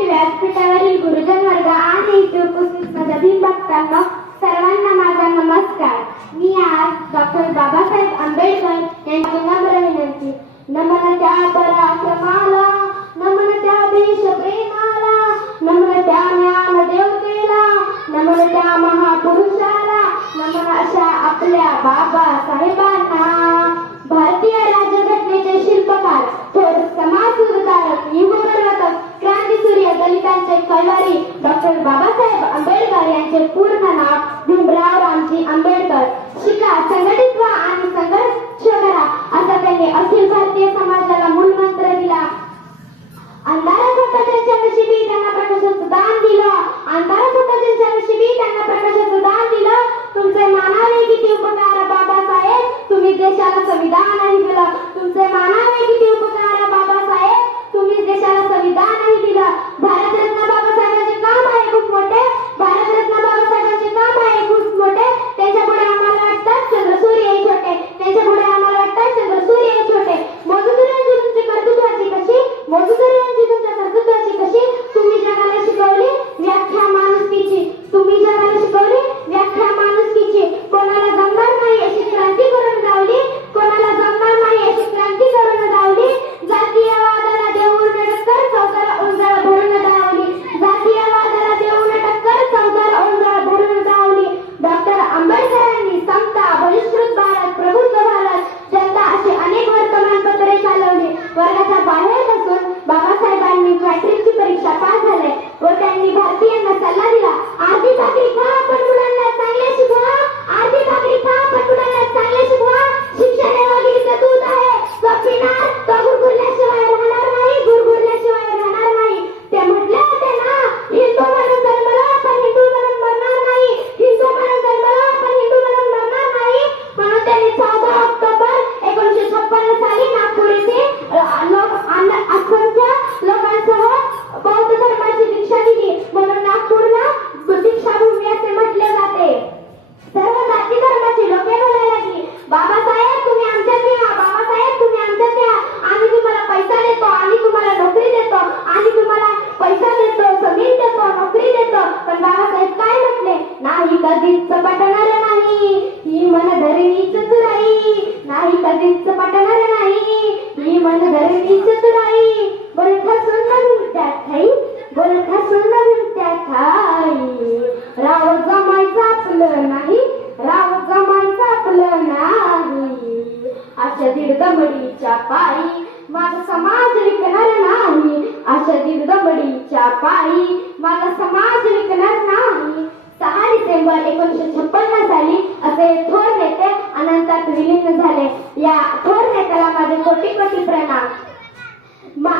व्यासपीठावरील गुरुजन वर्ग आणि इतिहास मदबीन सर्वांना माझा नमस्कार. मी आज डॉक्टर बाबासाहेब आंबेडकर यांची नम्र विनंती. नमन त्या पराक्रमाला नमन देश प्रेमाला नमन ज्ञान देवतेला नमन त्या महापुरुषाला नमन अशा आपल्या बाबा साहेबांना यांचे पूर्ण नाव भीमराव रामजी आंबेडकर. वर्गाच्या बाहेर धरतीच पटणार नाही. मी मन धरणीच नाही. बोलथा सोन त्या ठाई बोलथा सोन त्या ठाई राव जमायचं आपलं नाही राव जमायचं आपलं नाही. अशा दीर्घमडीच्या पायी माझा समाज विकणार नाही. अशा दीर्घमडीच्या पायी माझा समाज विकणार नाही. सहा डिसेंबर एकोणीसशे छप्पन्न साली असे थोर नेते अनंतात विलीन झाले. या थोर नेत्याला माझे कोटी कोटी प्रणाम. मा